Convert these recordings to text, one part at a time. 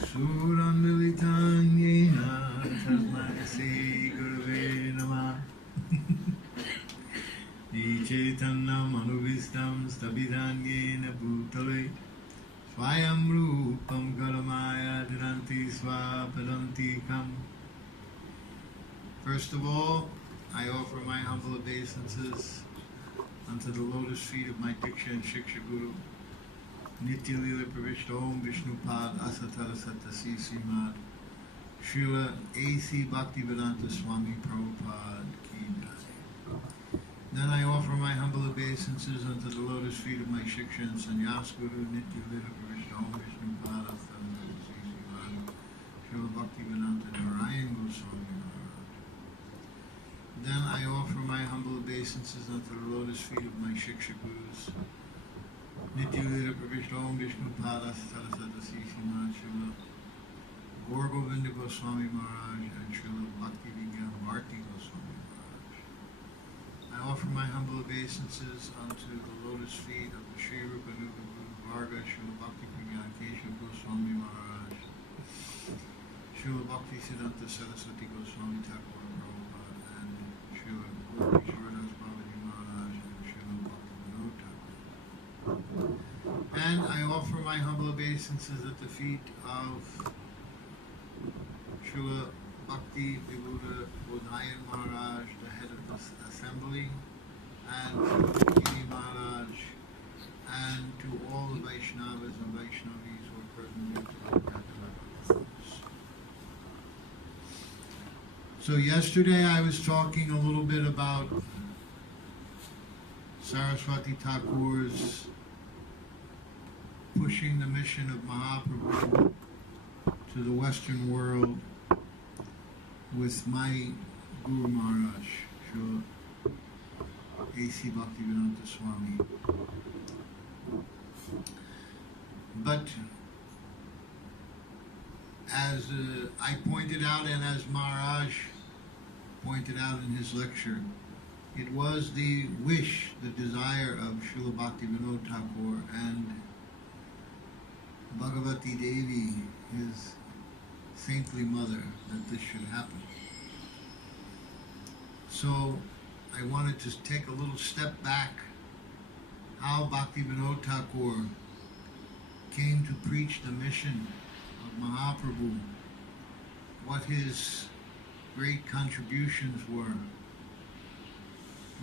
Suramilitan yena tasmai Sri Gurave Namah. Chaitanyam Anuvistam Stabidhan Yena Bhutale Swayam Rupam Karamaya Dhiranti Swapadanti Kam. First of all, I offer my humble obeisances unto the lotus feet of my Diksha and Shiksha Guru, Nitya Lila Pravishta Om Vishnupad Asatara Sattasi Srimad Srila A.C. Bhakti Vedanta Swami Prabhupada Ki Jai. Then I offer my humble obeisances unto the lotus feet of my Shiksha and Sannyas Guru, Nitya Lila Pravishta Om Vishnupad Asatara Sattasi Srimad Srila Bhakti Vedanta Narayan Goswami Maharaj. Then I offer my humble obeisances unto the lotus feet of my Shiksha Gurus, Nitya Lila Pravishta Om Vishnupad Asatara Sattasi Srimad Srila Gaur Govinda Goswami Maharaj and Srila Bhakti Vigyan Bharti Goswami Maharaj. I offer my humble obeisances unto the lotus feet of the Sri Rupa Nuga Guru Varga, Srila Bhakti Vigyan Keshav Goswami Maharaj, Srila Bhakti Siddhanta Saraswati Goswami Thakur Prabhupada, and Srila Gauri Sharadas Babaji Maharaj and Srila Bhakti Vinod Thakur. And I offer my humble obeisances at the feet of Srila Bhakti Vibhuda Bodhayan Maharaj, the head of the assembly, and Srila Giri Maharaj, and to all the Vaishnavas and Vaishnavis who are present here today. So yesterday I was talking a little bit about Saraswati Thakur's pushing the mission of Mahaprabhu to the Western world with my Guru Maharaj, Srila A.C. Bhaktivedanta Swami. But as I pointed out, and as Maharaj pointed out in his lecture, it was the wish, the desire of Srila Bhaktivinoda Thakur and Bhagavati Devi, his saintly mother, that this should happen. So I wanted to take a little step back, how Bhaktivinoda Thakur came to preach the mission of Mahaprabhu, what his great contributions were.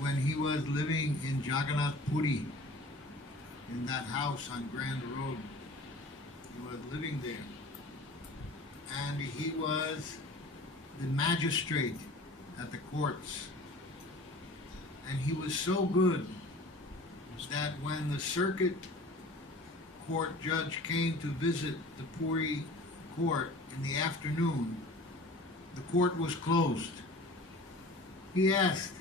When he was living in Jagannath Puri, in that house on Grand Road, he was living there. And he was the magistrate at the courts. And he was so good that when the circuit court judge came to visit the Puri court in the afternoon, the court was closed. He asked,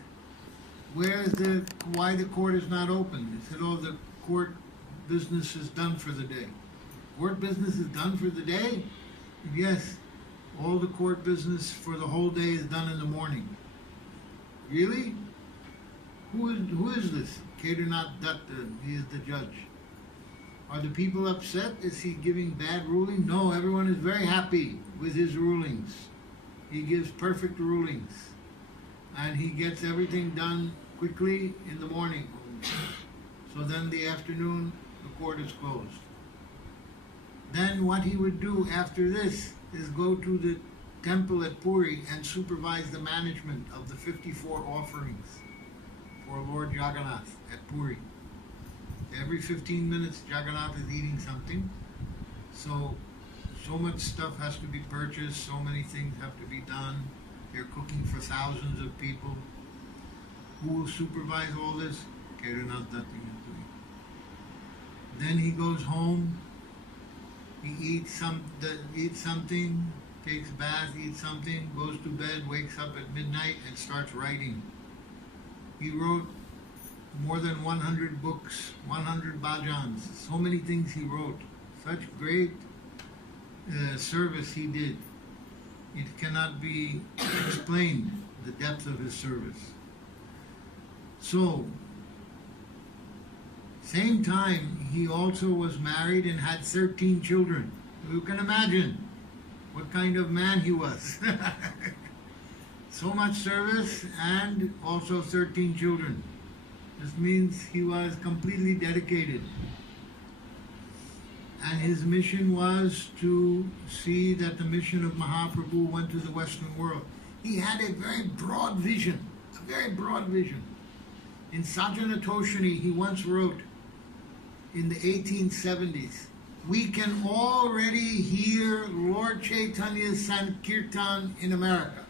why the court is not open? He said, oh, the court business is done for the day. Court business is done for the day? Yes, all the court business for the whole day is done in the morning. Really? Who is this? Kedarnath Datta, he is the judge. Are the people upset? Is he giving bad ruling? No, everyone is very happy with his rulings. He gives perfect rulings. And he gets everything done quickly in the morning. So then the afternoon, the court is closed. Then what he would do after this is go to the temple at Puri and supervise the management of the 54 offerings for Lord Jagannath at Puri. Every 15 minutes, Jagannath is eating something. So much stuff has to be purchased, so many things have to be done. They're cooking for thousands of people. Who will supervise all this? Kedarnath Datta is doing. Then he goes home. He eats something, takes a bath, eats something, goes to bed, wakes up at midnight, and starts writing. He wrote more than 100 books, 100 bhajans, so many things he wrote. Such great service he did. It cannot be explained, the depth of his service. So, same time, he also was married and had 13 children. You can imagine what kind of man he was. So much service and also 13 children. This means he was completely dedicated. And his mission was to see that the mission of Mahaprabhu went to the Western world. He had a very broad vision, a very broad vision. In Sajjana Toshani, he once wrote in the 1870s, we can already hear Lord Chaitanya's Sankirtan in America.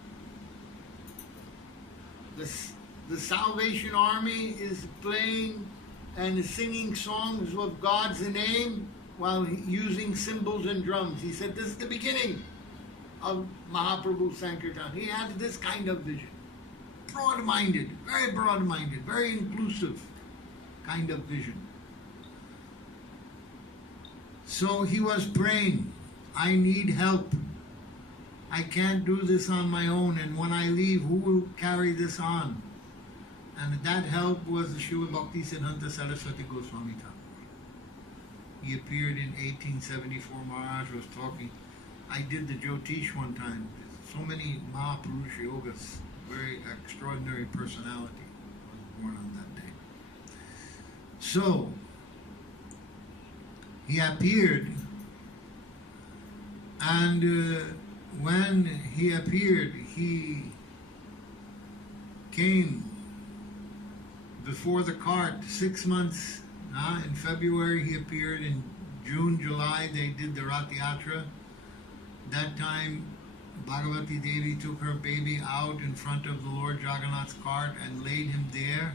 The Salvation Army is playing and singing songs of God's name while using cymbals and drums. He said this is the beginning of Mahaprabhu Sankirtan. He had this kind of vision. Broad-minded, very inclusive kind of vision. So he was praying, I need help. I can't do this on my own, and when I leave, who will carry this on? And that help was the Srila Bhakti Siddhanta Saraswati Goswami Thakur. He appeared in 1874. Maharaj was talking. I did the Jyotish one time. So many Mahapurush Yogas, very extraordinary personality was born on that day. So, he appeared, and when he appeared, he came before the cart 6 months. In February he appeared. In June, July they did the Rath Yatra. That time Bhagavati Devi took her baby out in front of the Lord Jagannath's cart and laid him there.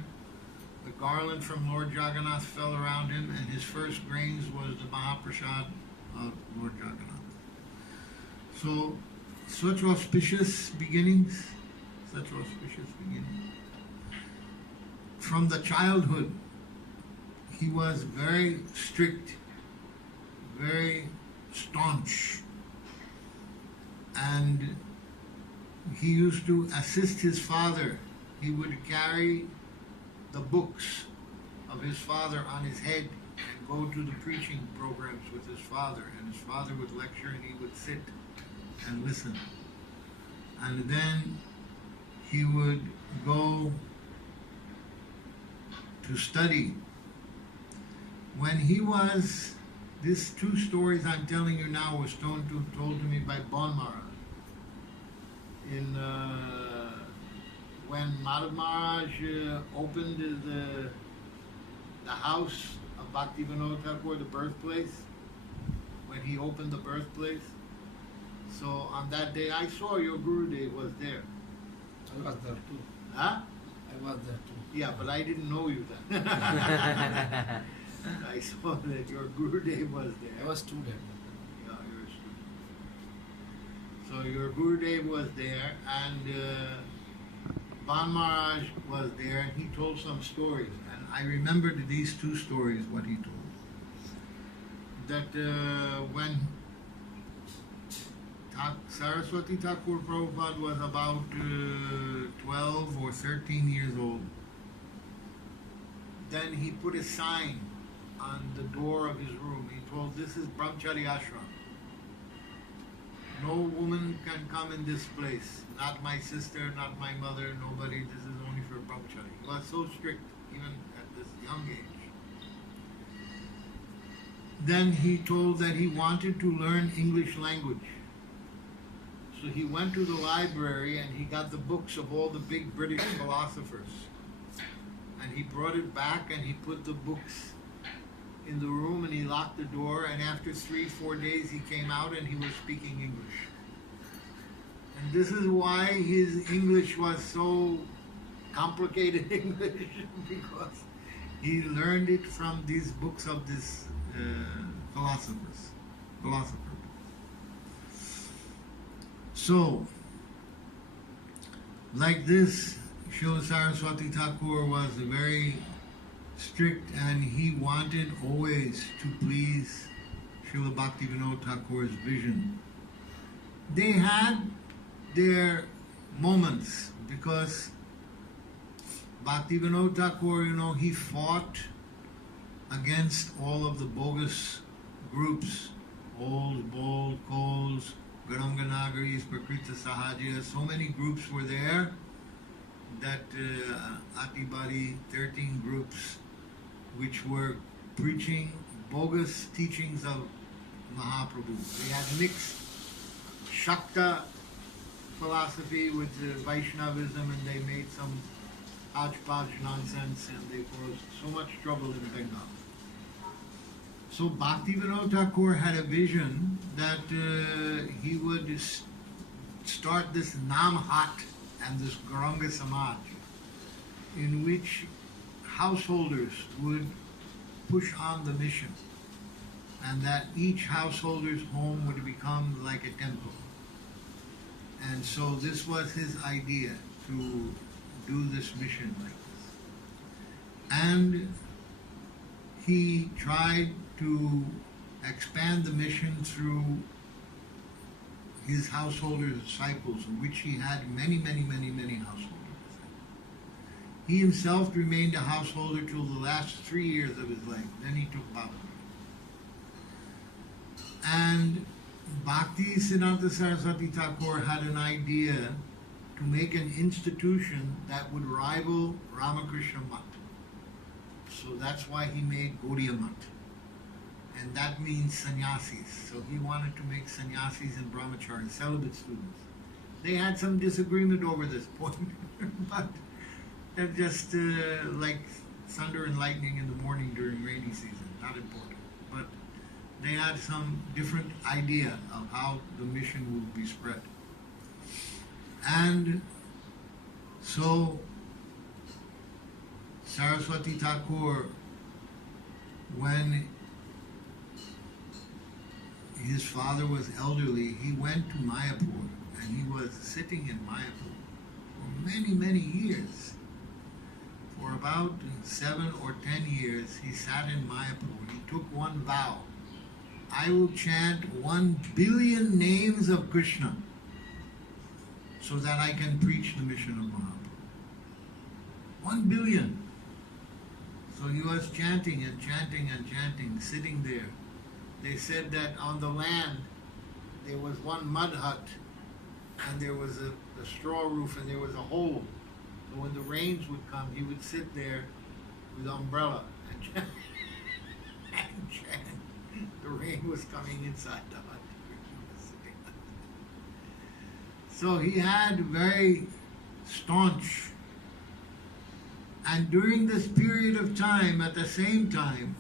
The garland from Lord Jagannath fell around him, and his first grains was the Mahaprasad of Lord Jagannath. So, such auspicious beginnings, From the childhood, he was very strict, very staunch, and he used to assist his father. He would carry the books of his father on his head and go to the preaching programs with his father, and his father would lecture and he would sit and listen. And then he would go to study. When he was, these two stories I'm telling you now was told to me by Bon Maharaj. When Madhav Maharaj opened the house of Bhakti Vinod Thakur, the birthplace, when he opened the birthplace, so on that day I saw your Gurudev was there. I was there too. Huh? I was there too. Yeah, but I didn't know you then. I saw that your Gurudev was there. I was student. Yeah, you were a student. So your Gurudev was there, and Ban Maharaj was there, and he told some stories. And I remembered these two stories, what he told. That when Saraswati Thakur Prabhupada was about 12 or 13 years old, then he put a sign on the door of his room. He told, this is Brahmachari Ashram. No woman can come in this place. Not my sister, not my mother, nobody. This is only for Brahmachari. He was so strict, even at this young age. Then he told that he wanted to learn English language. So he went to the library and he got the books of all the big British philosophers. And he brought it back and he put the books in the room and he locked the door, and after 3-4 days he came out and he was speaking English. And this is why his English was so complicated English, because he learned it from these books of these philosophers. So, like this, Srila Saraswati Thakur was very strict, and he wanted always to please Srila Bhakti Vinod Thakur's vision. They had their moments, because Bhakti Vinod Thakur, he fought against all of the bogus groups, Old, Bold, Coles, Garanganagaris, Prakrita Sahaja, so many groups were there that Atibadi, 13 groups which were preaching bogus teachings of Mahaprabhu. They had mixed Shakta philosophy with Vaishnavism, and they made some hodgepodge nonsense, and they caused so much trouble in Bengal. So Bhaktivinoda Thakur had a vision that he would start this Namhat and this Gauranga Samaj, in which householders would push on the mission, and that each householder's home would become like a temple. And so this was his idea, to do this mission like this. And he tried to expand the mission through his householder disciples, of which he had many householders. He himself remained a householder till the last 3 years of his life. Then he took Bhakti. And Bhakti Siddhanta Saraswati Thakur had an idea to make an institution that would rival Ramakrishna Math. So that's why he made Gaudiya Math. And that means sannyasis. So he wanted to make sannyasis and brahmacharis, celibate students. They had some disagreement over this point, but they're just like thunder and lightning in the morning during rainy season, not important. But they had some different idea of how the mission would be spread. And so Saraswati Thakur, when his father was elderly, he went to Mayapur, and he was sitting in Mayapur for many years. For about 7 or 10 years, he sat in Mayapur. He took one vow: I will chant 1 billion names of Krishna so that I can preach the mission of Mahaprabhu. 1 billion. So he was chanting and chanting and chanting, sitting there. They said that on the land there was one mud hut, and there was a straw roof, and there was a hole. So when the rains would come, he would sit there with an umbrella and chant. And chant. The rain was coming inside the hut. So he had very staunch. And during this period of time, at the same time,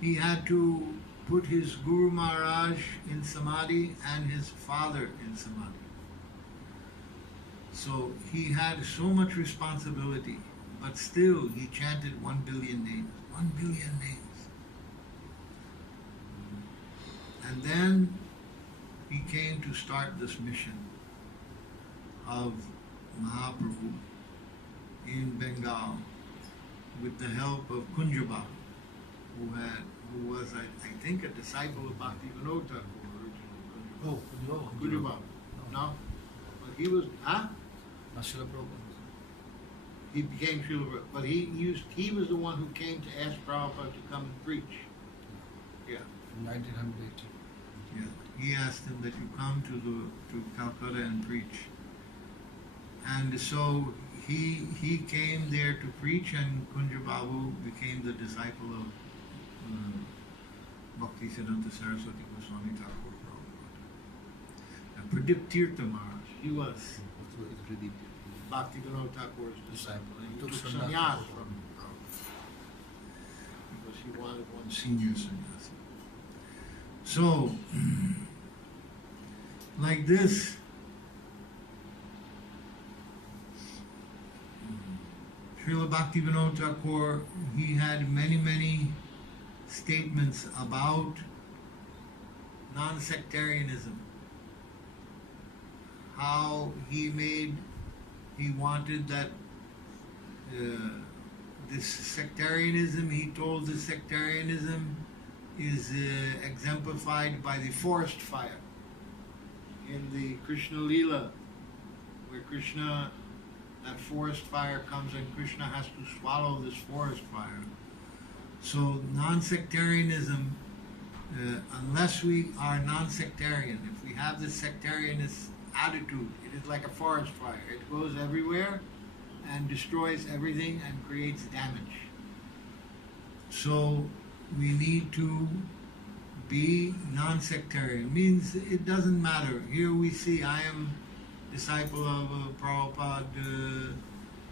he had to put his Guru Maharaj in Samadhi and his father in Samadhi. So he had so much responsibility, but still he chanted 1 billion names. 1 billion names. And then he came to start this mission of Mahaprabhu in Bengal with the help of Kunjaba, who was, I think, a disciple of Bhaktivinoda Thakur originally. Oh, Kunjaba. No? But he was, Srila Prabhupada. He became Srila Prabhupada, but he was the one who came to ask Prabhupada to come and preach. Yeah. In 1980. Yeah. He asked him that you come to Calcutta and preach. And so he came there to preach, and Kunja Babu became the disciple of Bhakti Siddhanta Saraswati Goswami Thakur Prabhupada. And Pradip Tirtha Maharaj, he was Bhakti Vinod Thakur's disciple. And he took sannyas from Prabhupada because he wanted one senior sannyasi. So, like this, Srila Bhaktivinoda Thakur, he had many statements about non-sectarianism. How he wanted that this sectarianism, he told this sectarianism is exemplified by the forest fire in the Krishna Leela, where Krishna, that forest fire comes and Krishna has to swallow this forest fire. So non-sectarianism unless we are non-sectarian, if we have this sectarianist attitude, it is like a forest fire. It goes everywhere and destroys everything and creates damage. So we need to be non-sectarian. Means it doesn't matter. Here we see I am disciple of Prabhupada,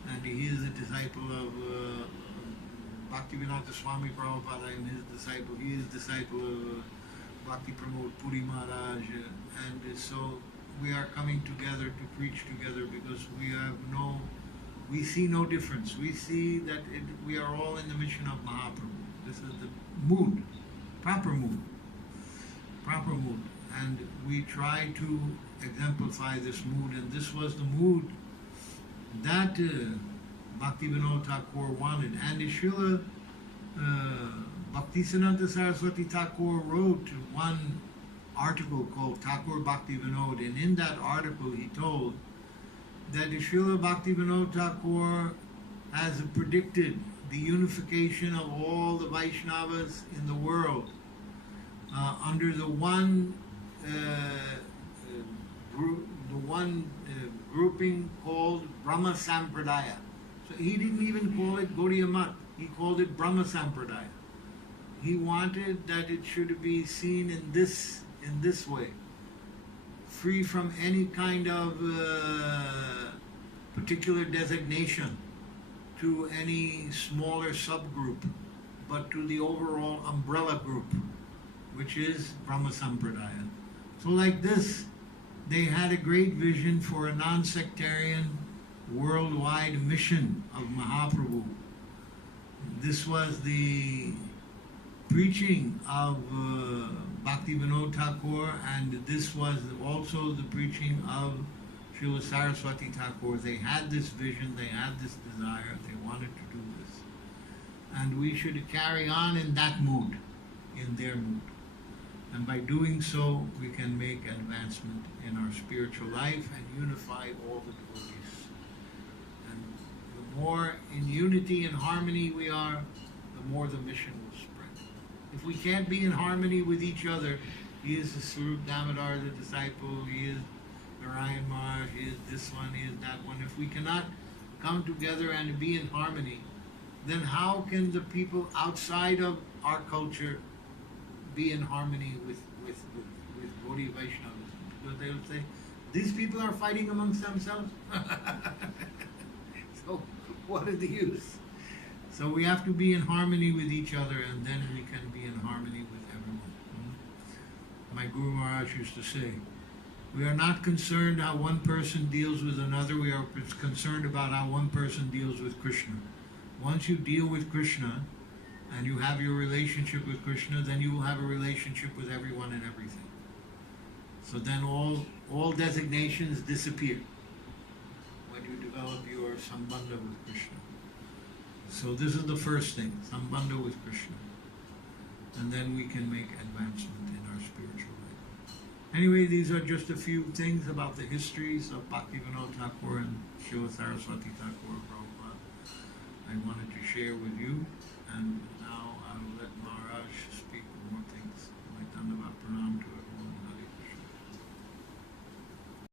and he is a disciple of Bhaktivedanta Swami Prabhupada. I am his disciple. He is disciple of Bhakti Pramod Puri Maharaj, and so we are coming together to preach together because we see no difference. We see that we are all in the mission of Mahaprabhu. This is the mood, proper mood. And we try to exemplify this mood, and this was the mood that Bhaktivinoda Thakur wanted. And Srila Bhaktisiddhanta Saraswati Thakur wrote one article called Thakur Bhaktivinoda, and in that article he told that Srila Bhaktivinoda Thakur has predicted the unification of all the Vaishnavas in the world under the one grouping called Brahma Sampradaya. So he didn't even call it Gaudiya Mat, he called it Brahma Sampradaya. He wanted that it should be seen in this way, free from any kind of particular designation to any smaller subgroup, but to the overall umbrella group, which is Brahma Sampradaya. So like this, they had a great vision for a non-sectarian worldwide mission of Mahaprabhu. This was the preaching of Bhaktivinoda Thakur, and this was also the preaching of Srila Saraswati Thakur. They had this vision, they had this desire, they wanted to do this. And we should carry on in that mood, in their mood. And by doing so, we can make advancement in our spiritual life and unify all the devotees. And the more in unity and harmony we are, the more the mission will spread. If we can't be in harmony with each other, he is the Swarup Damodar, the disciple, he is Narayan Maharaj, he is this one, he is that one. If we cannot come together and be in harmony, then how can the people outside of our culture be in harmony with Gaudiya Vaishnavism? Because they will say, these people are fighting amongst themselves. So what is the use? So we have to be in harmony with each other, and then we can be in harmony with everyone. My Guru Maharaj used to say, we are not concerned how one person deals with another, we are concerned about how one person deals with Krishna. Once you deal with Krishna, and you have your relationship with Krishna, then you will have a relationship with everyone and everything. So then all designations disappear when you develop your sambandha with Krishna. So this is the first thing, sambandha with Krishna. And then we can make advancement in our spiritual life. Anyway, these are just a few things about the histories of Bhaktivinoda Thakur and Srila Saraswati Thakur Prabhupada I wanted to share with you. And now I will let Maharaj speak more things. Like Dandavat Pranam to